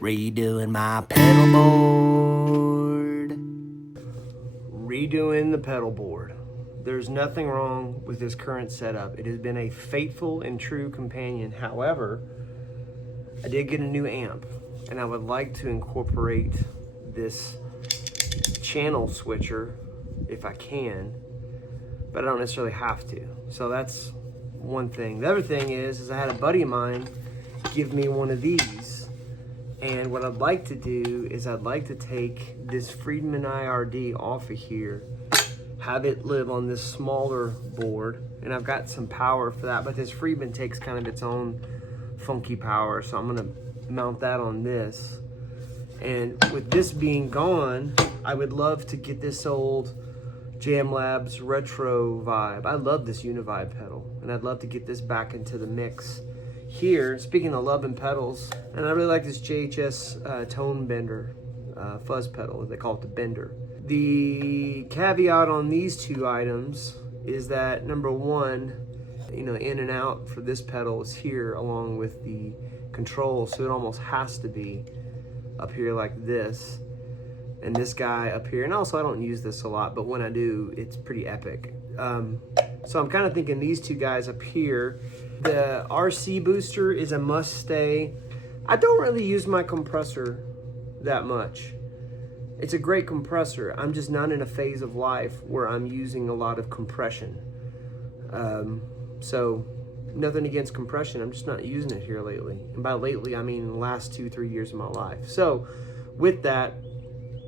Redoing my pedal board. Redoing the pedal board. There's nothing wrong with this current setup. It has been a faithful and true companion. However, I did get a new amp, and I would like to incorporate this channel switcher if I can, but I don't necessarily have to. So that's one thing. The other thing is I had a buddy of mine give me one of these, and what I'd like to do is I'd like to take this Friedman IRD off of here, have it live on this smaller board, and I've got some power for that, but this Friedman takes kind of its own funky power, so I'm gonna mount that on this. And with this being gone, I would love to get this old Jam Labs retro vibe. I love this Univibe pedal, and I'd love to get this back into the mix here. Speaking of loving pedals, and I really like this JHS tone bender fuzz pedal. They call it the bender. The caveat on these two items is that number one, you know, in and out for this pedal is here along with the control, so it almost has to be up here like this, and this guy up here. And also I don't use this a lot, but when I do, it's pretty epic. So I'm kind of thinking these two guys up here. The RC booster is a must stay. I don't really use my compressor that much. It's a great compressor. I'm just not in a phase of life where I'm using a lot of compression. So nothing against compression, I'm just not using it here lately. And by lately, I mean the last 2-3 years of my life. So with that,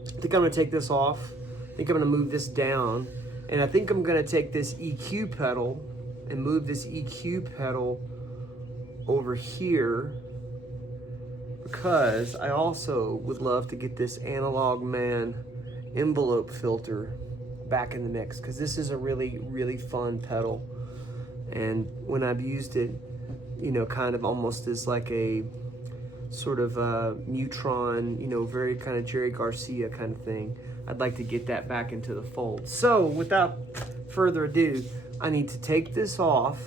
I think I'm gonna take this off. I think I'm gonna move this down. And I think I'm gonna take this EQ pedal and move this EQ pedal over here, because I also would love to get this Analog Man envelope filter back in the mix, because this is a really, really fun pedal. And when I've used it, you know, kind of almost as like a sort of Neutron, you know, very kind of Jerry Garcia kind of thing, I'd like to get that back into the fold. So without further ado, I need to take this off.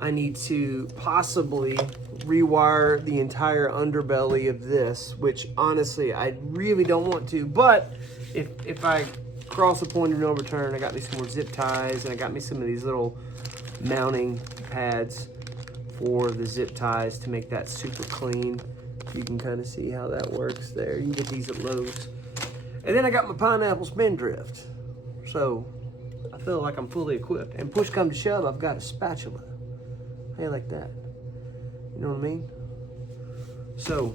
I need to possibly rewire the entire underbelly of this, which honestly I really don't want to, but if I cross a point of no return, I got me some more zip ties, and I got me some of these little mounting pads for the zip ties to make that super clean. You can kind of see how that works there. You can get these at Lowe's. And then I got my pineapple spindrift. So I feel like I'm fully equipped. And push come to shove, I've got a spatula. How you like that? You know what I mean? So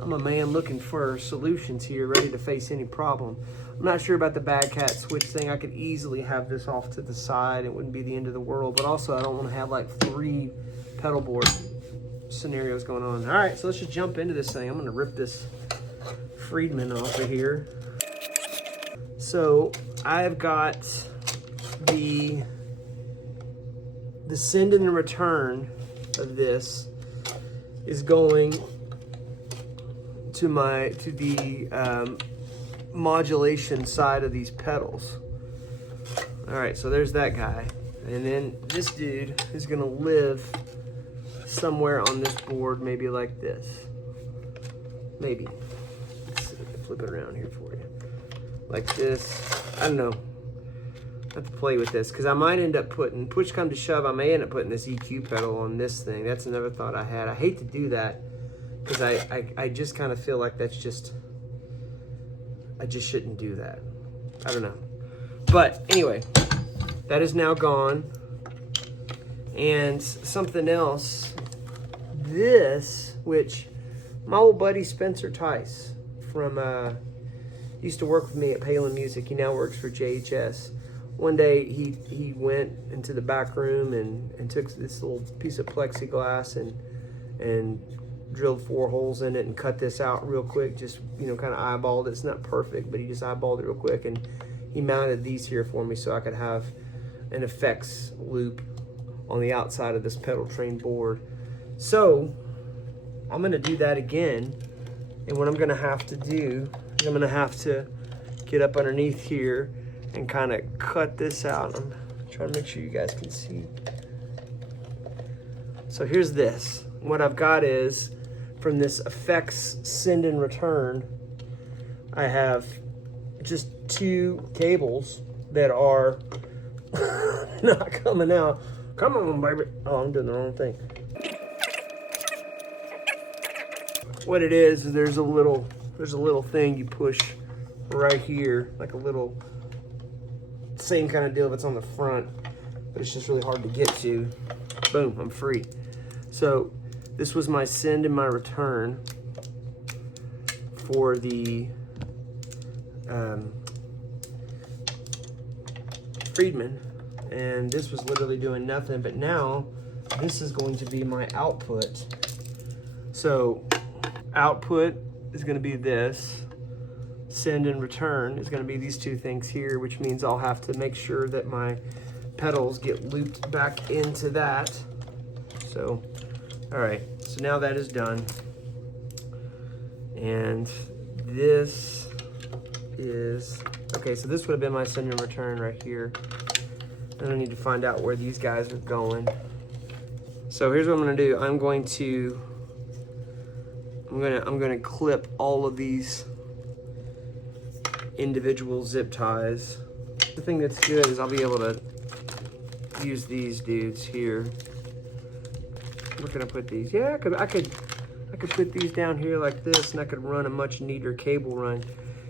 I'm a man looking for solutions here, ready to face any problem. I'm not sure about the Bad Cat switch thing. I could easily have this off to the side. It wouldn't be the end of the world, but also I don't want to have like 3 pedal board scenarios going on. All right, so let's just jump into this thing. I'm gonna rip this Friedman off of here. So I've got the send and the return of this is going to the modulation side of these pedals. All right, so there's that guy. And then this dude is gonna live somewhere on this board, maybe like this. Maybe. Let's see if I can flip it around here for you. Like this. I don't know. I have to play with this, because I might end up putting, push come to shove, I may end up putting this EQ pedal on this thing. That's another thought I had. I hate to do that, because I just kind of feel like that's just, I just shouldn't do that. I don't know. But anyway, that is now gone. And something else, this, which my old buddy Spencer Tice from, used to work with me at Palin Music. He now works for JHS. One day he went into the back room and took this little piece of plexiglass and drilled 4 holes in it and cut this out real quick. Just, you know, kind of eyeballed it. It's not perfect, but he just eyeballed it real quick, and he mounted these here for me so I could have an effects loop on the outside of this pedal train board. So I'm gonna do that again, and what I'm gonna have to do is I'm gonna have to get up underneath here and kind of cut this out. I'm trying to make sure you guys can see. So here's this. What I've got is, from this effects send and return, I have just 2 cables that are not coming out. Come on, baby. Oh, I'm doing the wrong thing. What it is there's a little thing you push right here, like a little, same kind of deal if it's on the front, but it's just really hard to get to. Boom, I'm free. So this was my send and my return for the Friedman, and this was literally doing nothing, but now this is going to be my output. So output is going to be this, send and return is going to be these 2 things here, which means I'll have to make sure that my pedals get looped back into that. So all right, so now that is done, and this is okay. So this would have been my send and return right here, and I need to find out where these guys are going. So here's what I'm going to do. I'm going to clip all of these individual zip ties. The thing that's good is I'll be able to use these dudes here. Where can I put these? Yeah, I could put these down here like this, and I could run a much neater cable run.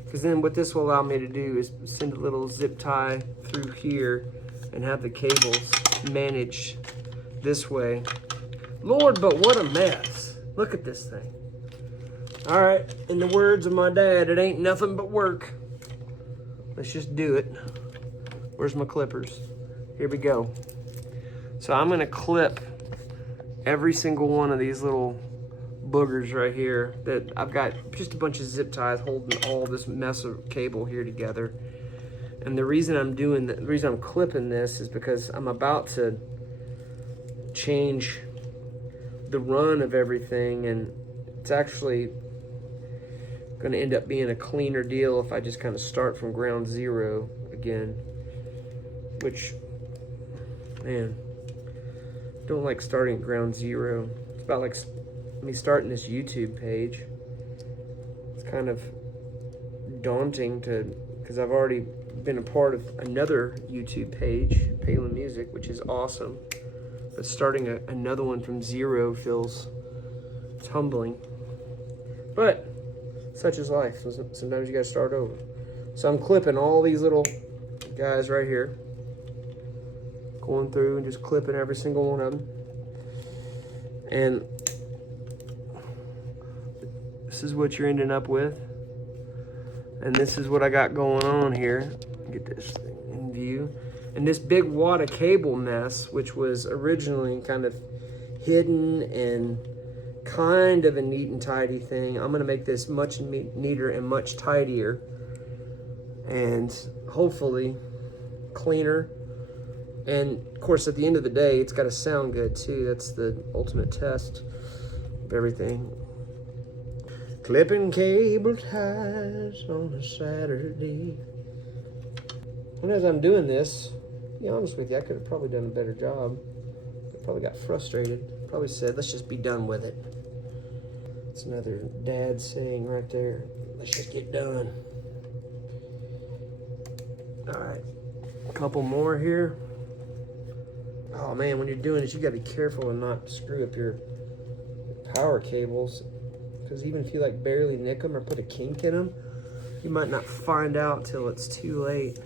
Because then what this will allow me to do is send a little zip tie through here and have the cables managed this way. Lord, but what a mess. Look at this thing. All right, in the words of my dad, it ain't nothing but work. Let's just do it. Where's my clippers? Here we go. So I'm gonna clip every single one of these little boogers right here that I've got just a bunch of zip ties holding all this mess of cable here together. And the reason I'm doing that, the reason I'm clipping this is because I'm about to change the run of everything, and it's actually going to end up being a cleaner deal if I just kind of start from ground zero again, which, man, don't like starting at ground zero. It's about like me starting this YouTube page. It's kind of daunting because I've already been a part of another YouTube page, Palin Music, which is awesome. But starting another one from zero feels humbling. But such is life. Sometimes you gotta start over. So I'm clipping all these little guys right here, going through and just clipping every single one of them. And this is what you're ending up with. And this is what I got going on here. Get this thing in view. And this big wad of cable mess, which was originally kind of hidden and kind of a neat and tidy thing, I'm gonna make this much neater and much tidier, and hopefully cleaner. And of course, at the end of the day, it's gotta sound good too. That's the ultimate test of everything. Clipping cable ties on a Saturday. And as I'm doing this, to be honest with you, I could have probably done a better job. I probably got frustrated. Probably said, let's just be done with it. It's another dad saying right there, let's just get done. All right, a couple more here. Oh man, when you're doing this, you gotta be careful and not screw up your power cables, because even if you like barely nick them or put a kink in them, you might not find out till it's too late.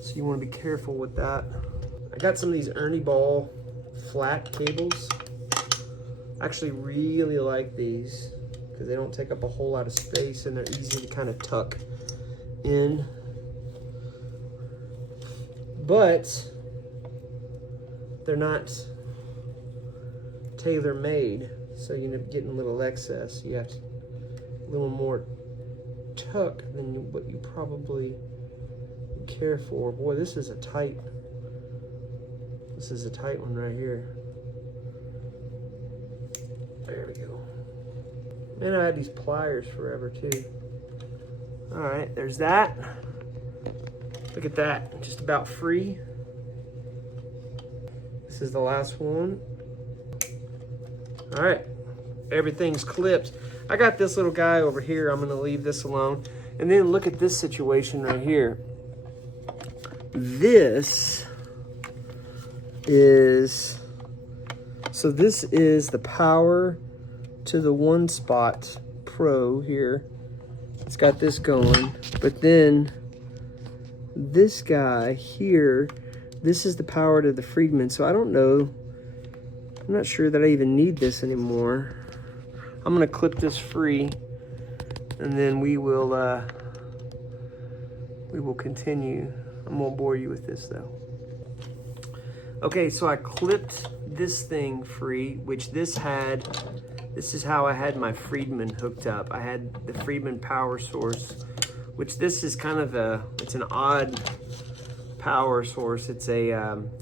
So you want to be careful with that. I got some of these Ernie Ball flat cables. I actually really like these because they don't take up a whole lot of space and they're easy to kind of tuck in. But they're not tailor-made, so you end up getting a little excess. You have a little more tuck than what you probably care for. Boy, this is a tight one right here. There we go. Man, I had these pliers forever too. All right, there's that. Look at that, just about free. This is the last one. All right, everything's clipped. I got this little guy over here. I'm gonna leave this alone. And then look at this situation right here. This is the power to the One Spot Pro here. It's got this going, but then this guy here, this is the power to the Friedman. So I don't know, I'm not sure that I even need this anymore. I'm gonna clip this free, and then we will continue. I won't bore you with this though. Okay, so I clipped this thing free, which this is how I had my Friedman hooked up. I had the Friedman power source, which this is kind of it's an odd power source. It's 800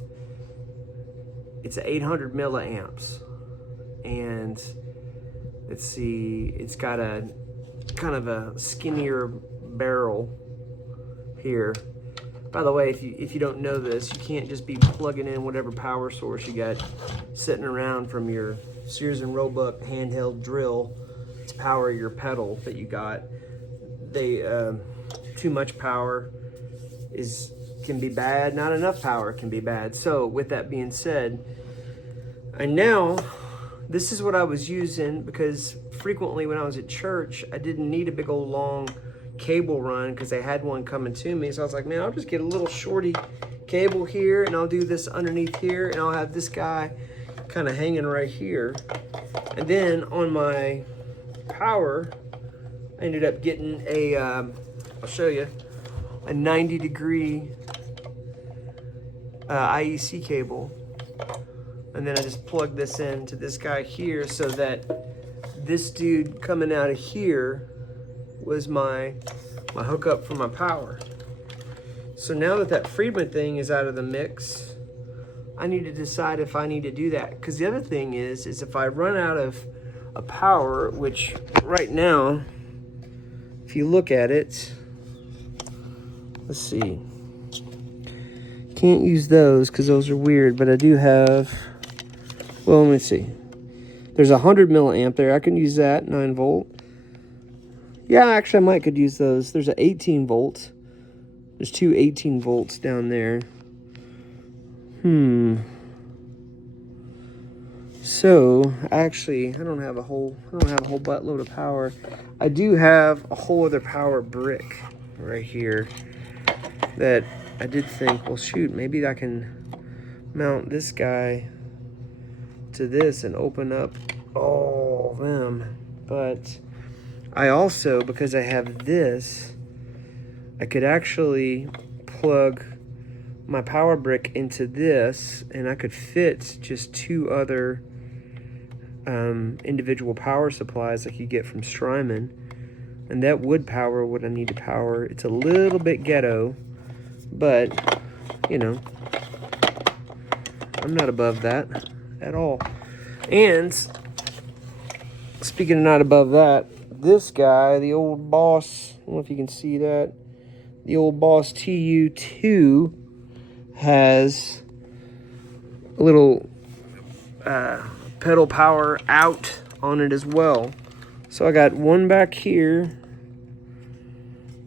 milliamps, and let's see, it's got a kind of a skinnier barrel here. By the way, if you don't know this, you can't just be plugging in whatever power source you got sitting around from your Sears and Roebuck handheld drill to power your pedal that you got. Too much power can be bad. Not enough power can be bad. So with that being said, this is what I was using, because frequently when I was at church, I didn't need a big old long cable run because they had one coming to me. So I was like, man, I'll just get a little shorty cable here, and I'll do this underneath here, and I'll have this guy kind of hanging right here. And then on my power, I ended up getting I'll show you, a 90-degree IEC cable. And then I just plugged this into this guy here, so that this dude coming out of here was my hookup for my power. So now that Friedman thing is out of the mix, I need to decide if I need to do that. Because the other thing is if I run out of a power, which right now, if you look at it, let's see, can't use those because those are weird, but I do have, well, let me see. There's 100 milliamp there. I can use that, 9 volt. Yeah, actually, I could use those. There's an 18 volt. There's two 18 volts down there. So actually, I don't have a whole buttload of power. I do have a whole other power brick right here that I did think, well, shoot, maybe I can mount this guy to this and open up all of them. But I also, because I have this, I could actually plug my power brick into this, and I could fit just two other individual power supplies like you get from Strymon, and that would power what I need to power. It's a little bit ghetto, but you know, I'm not above that at all. And speaking of not above that, this guy, the old Boss, I don't know if you can see that, the old Boss TU2 has a little pedal power out on it as well. So I got one back here,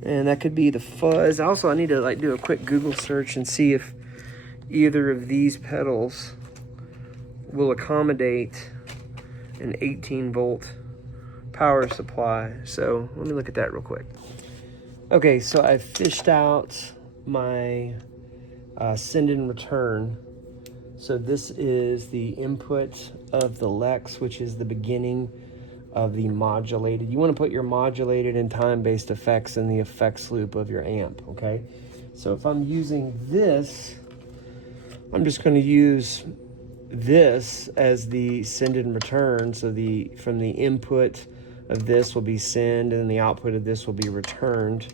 and that could be the fuzz. Also, I need to do a quick Google search and see if either of these pedals will accommodate an 18 volt power supply. So let me look at that real quick. Okay, so I fished out my send and return. So this is the input of the Lex, which is the beginning of the modulated. You want to put your modulated and time-based effects in the effects loop of your amp, okay? So if I'm using this, I'm just going to use this as the send and return. So from the input of this will be send, and the output of this will be returned.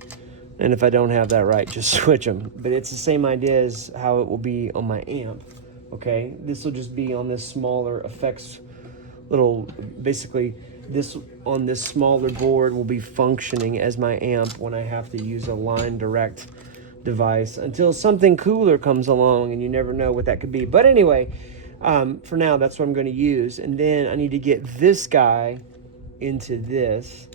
And if I don't have that right, just switch them. But it's the same idea as how it will be on my amp, okay? This will just be on this smaller effects basically this on this smaller board will be functioning as my amp when I have to use a line direct device until something cooler comes along, and you never know what that could be. But anyway, For now, that's what I'm going to use. And then I need to get this guy into this,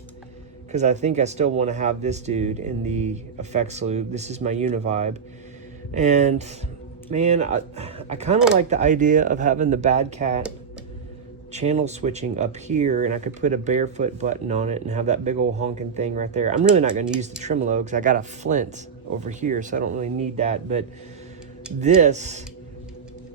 because I think I still want to have this dude in the effects loop. This is my Univibe. And man, I kind of like the idea of having the Bad Cat channel switching up here, and I could put a barefoot button on it and have that big old honking thing right there. I'm really not going to use the tremolo because I got a Flint over here, so I don't really need that. But this,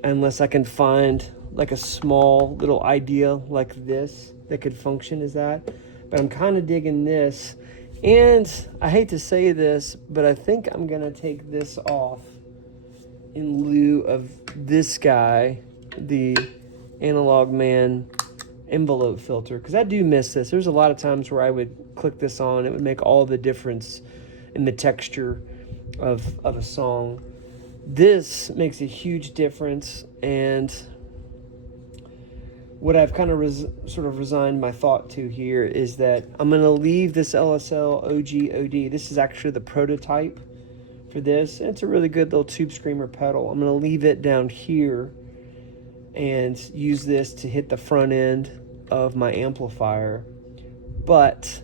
unless I can find like a small little idea like this that could function as that. But I'm kind of digging this. And I hate to say this, but I think I'm going to take this off in lieu of this guy, the Analog Man envelope filter, because I do miss this. There's a lot of times where I would click this on. It would make all the difference in the texture of a song. This makes a huge difference, and what I've kind of sort of resigned my thought to here is that I'm going to leave this LSL OG-OD. This is actually the prototype for this. It's a really good little tube screamer pedal. I'm going to leave it down here and use this to hit the front end of my amplifier. But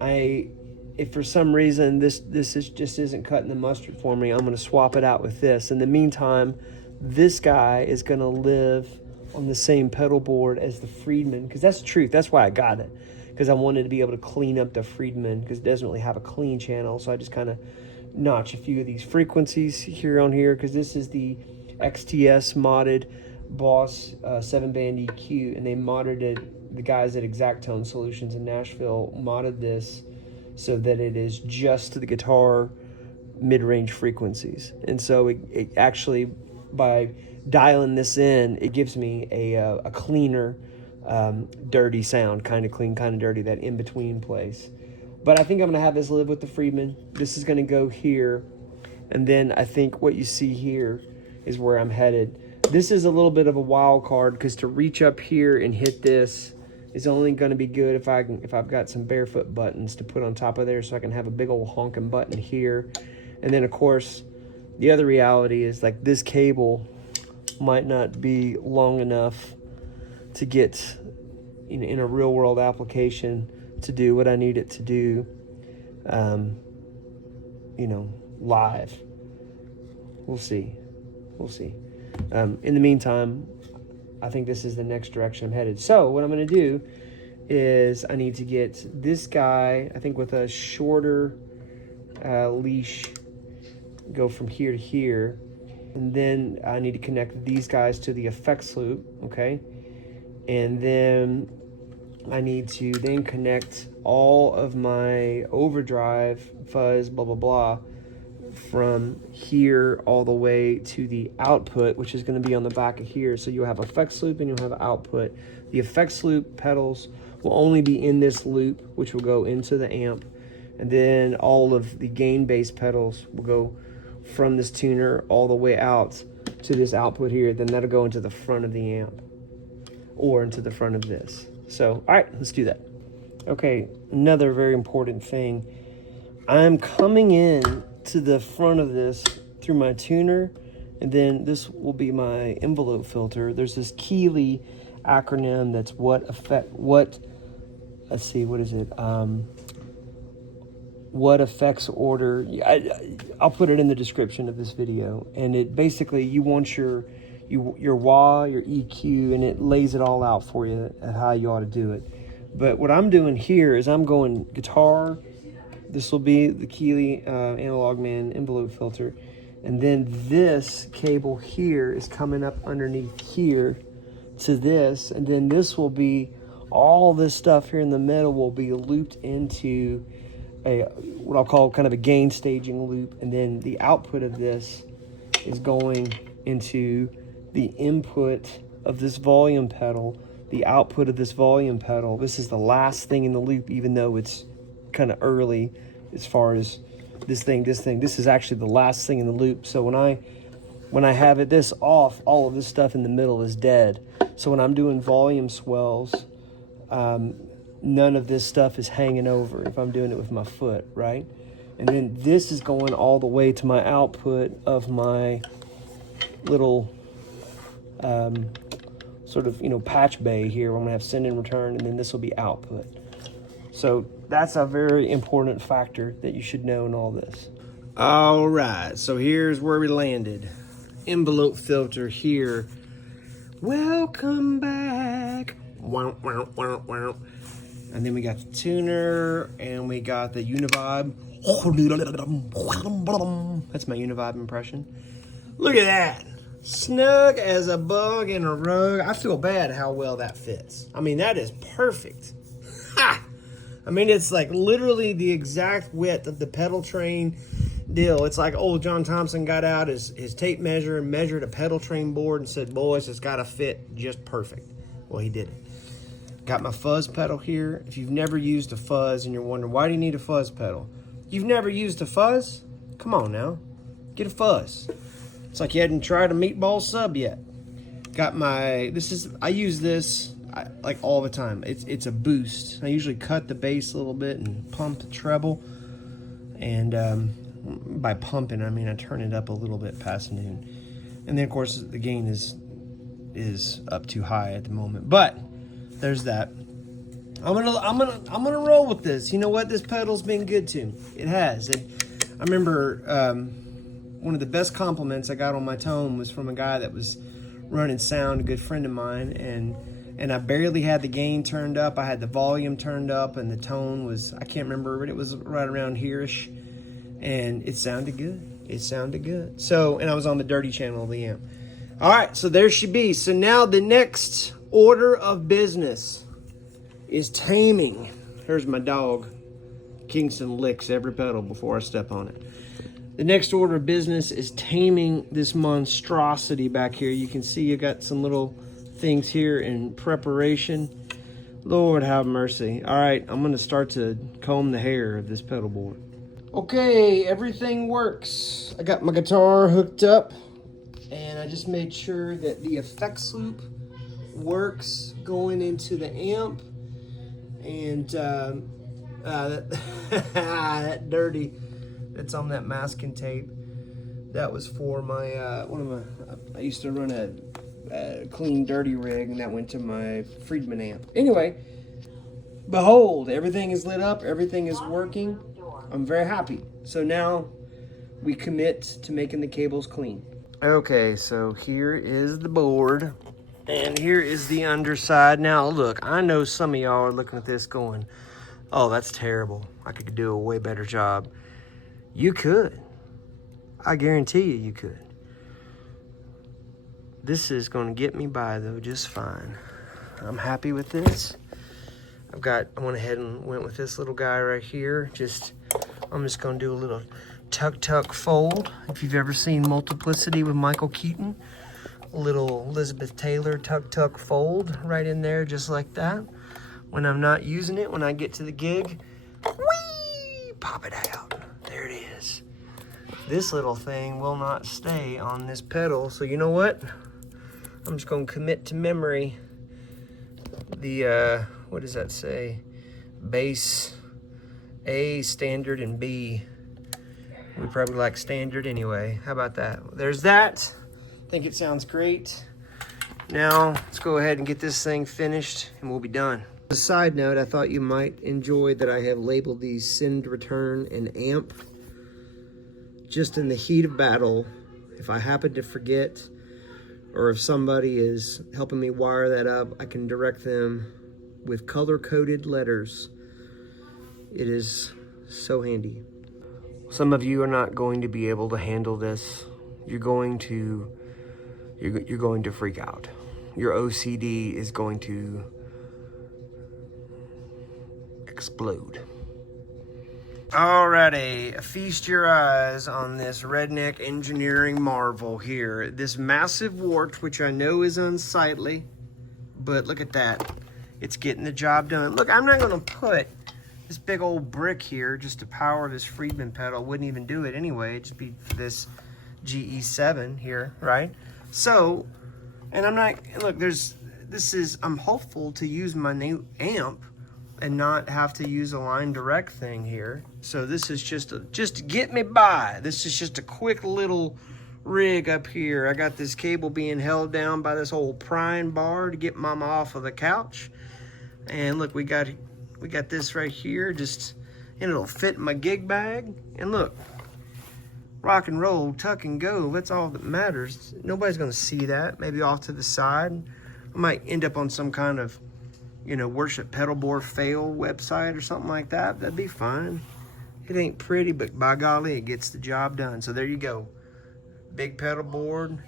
if for some reason this just isn't cutting the mustard for me, I'm going to swap it out with this. In the meantime, this guy is going to live on the same pedal board as the Friedman, because that's the truth. That's why I got it, because I wanted to be able to clean up the Friedman, because it doesn't really have a clean channel. So I just kind of notch a few of these frequencies here on here, because this is the XTS modded Boss 7-band EQ, and they modded it. The guys at Exact Tone Solutions in Nashville modded this so that it is just to the guitar mid-range frequencies. And so it actually, by dialing this in, it gives me a cleaner, dirty sound, kind of clean, kind of dirty, that in-between place. But I think I'm going to have this live with the Friedman. This is going to go here, and then I think what you see here is where I'm headed. This is a little bit of a wild card, because to reach up here and hit this is only going to be good if I've got some barefoot buttons to put on top of there, so I can have a big old honking button here. And then of course the other reality is, like, this cable might not be long enough to get in a real world application to do what I need it to do, live. We'll see. In the meantime, I think this is the next direction I'm headed. So what I'm going to do is I need to get this guy, I think with a shorter leash, go from here to here. And then I need to connect these guys to the effects loop, okay? And then I need to then connect all of my overdrive, fuzz, blah, blah, blah, from here all the way to the output, which is going to be on the back of here. So you'll have effects loop and you'll have output. The effects loop pedals will only be in this loop, which will go into the amp. And then all of the gain-based pedals will go from this tuner all the way out to this output here. Then that'll go into the front of the amp or into the front of this. So, all right, let's do that. Okay, another very important thing. I'm coming in to the front of this through my tuner, and then this will be my envelope filter. There's this Keeley acronym that's what effects order. I'll put it in the description of this video. And it basically, you want your wah, your EQ, and it lays it all out for you at how you ought to do it. But what I'm doing here is I'm going guitar. This will be the Keeley Analog Man envelope filter. And then this cable here is coming up underneath here to this. And then this will be, all this stuff here in the middle will be looped into what I'll call kind of a gain staging loop. And then the output of this is going into the input of this volume pedal, the output of this volume pedal. This is the last thing in the loop, even though it's kind of early as far as this thing. This is actually the last thing in the loop. So when I have this off, all of this stuff in the middle is dead. So when I'm doing volume swells, none of this stuff is hanging over if I'm doing it with my foot, right? And then this is going all the way to my output of my little sort of, you know, patch bay here. I'm gonna have send and return, and then this will be output. So that's a very important factor that you should know in all this. All right, so here's where we landed. Envelope filter here. Welcome back. Wow, wow, wow, wow. And then we got the tuner, and we got the Univibe. That's my Univibe impression. Look at that. Snug as a bug in a rug. I feel bad how well that fits. I mean, that is perfect. Ha! I mean, it's like literally the exact width of the pedal train deal. It's like old John Thompson got out his tape measure and measured a pedal train board and said, boys, it's got to fit just perfect. Well, he did it. Got my fuzz pedal here. If you've never used a fuzz and you're wondering, why do you need a fuzz pedal? You've never used a fuzz? Come on now. Get a fuzz. It's like you hadn't tried a meatball sub yet. Got my, I use this like all the time. It's a boost. I usually cut the bass a little bit and pump the treble. And by pumping, I mean I turn it up a little bit past noon. And then of course the gain is up too high at the moment. But there's that. I'm gonna roll with this. You know what? This pedal's been good to me. It has. I remember one of the best compliments I got on my tone was from a guy that was running sound, a good friend of mine, and I barely had the gain turned up. I had the volume turned up, and the tone was, I can't remember, but it was right around here-ish, and it sounded good. It sounded good. So, and I was on the dirty channel of the amp. All right, so there she be. So now the next order of business is taming. Here's my dog. Kingston licks every pedal before I step on it. The next order of business is taming this monstrosity back here. You can see you got some little things here in preparation. Lord have mercy. All right, I'm gonna start to comb the hair of this pedal board. Okay, everything works. I got my guitar hooked up, and I just made sure that the effects loop works going into the amp. And that dirty that's on that masking tape, that was for my I used to run a clean dirty rig, and that went to my Friedman amp. Anyway, behold, everything is lit up, everything is working. I'm very happy. So now we commit to making the cables clean. Okay, so here is the board, and here is the underside. Now look, I know some of y'all are looking at this going, oh, that's terrible. I could do a way better job. You could. I guarantee you could. This is going to get me by, though, just fine. I'm happy with this. I went ahead and went with this little guy right here. I'm just going to do a little tuck fold. If you've ever seen Multiplicity with Michael Keaton, a little Elizabeth Taylor tuck fold right in there, just like that. When I'm not using it, when I get to the gig, whee, pop it out. There it is. This little thing will not stay on this pedal, so you know what? I'm just going to commit to memory the, what does that say? Bass A, standard, and B. We probably like standard anyway. How about that? There's that. I think it sounds great. Now, let's go ahead and get this thing finished, and we'll be done. As a side note, I thought you might enjoy that I have labeled these send, return, and amp. Just in the heat of battle, if I happen to forget, or if somebody is helping me wire that up, I can direct them with color-coded letters. It is so handy. Some of you are not going to be able to handle this. You're going to freak out. Your OCD is going to explode. Alrighty, feast your eyes on this redneck engineering marvel here. This massive wart, which I know is unsightly, but look at that. It's getting the job done. Look, I'm not gonna put this big old brick here just to power this Friedman pedal. Wouldn't even do it anyway. It'd just be this GE7 here, right? So, and I'm not, look, I'm hopeful to use my new amp and not have to use a line direct thing here. So this is just to get me by. This is just a quick little rig up here. I got this cable being held down by this old prying bar to get mama off of the couch. And look, we got this right here, just, and it'll fit in my gig bag. And look, rock and roll, tuck and go, that's all that matters. Nobody's gonna see that. Maybe off to the side. I might end up on some kind of, you know, worship pedalboard fail website or something like that. That'd be fine. It ain't pretty, but by golly, it gets the job done. So there you go. Big pedal board,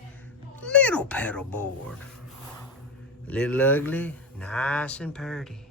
little pedal board. Little ugly, nice and pretty.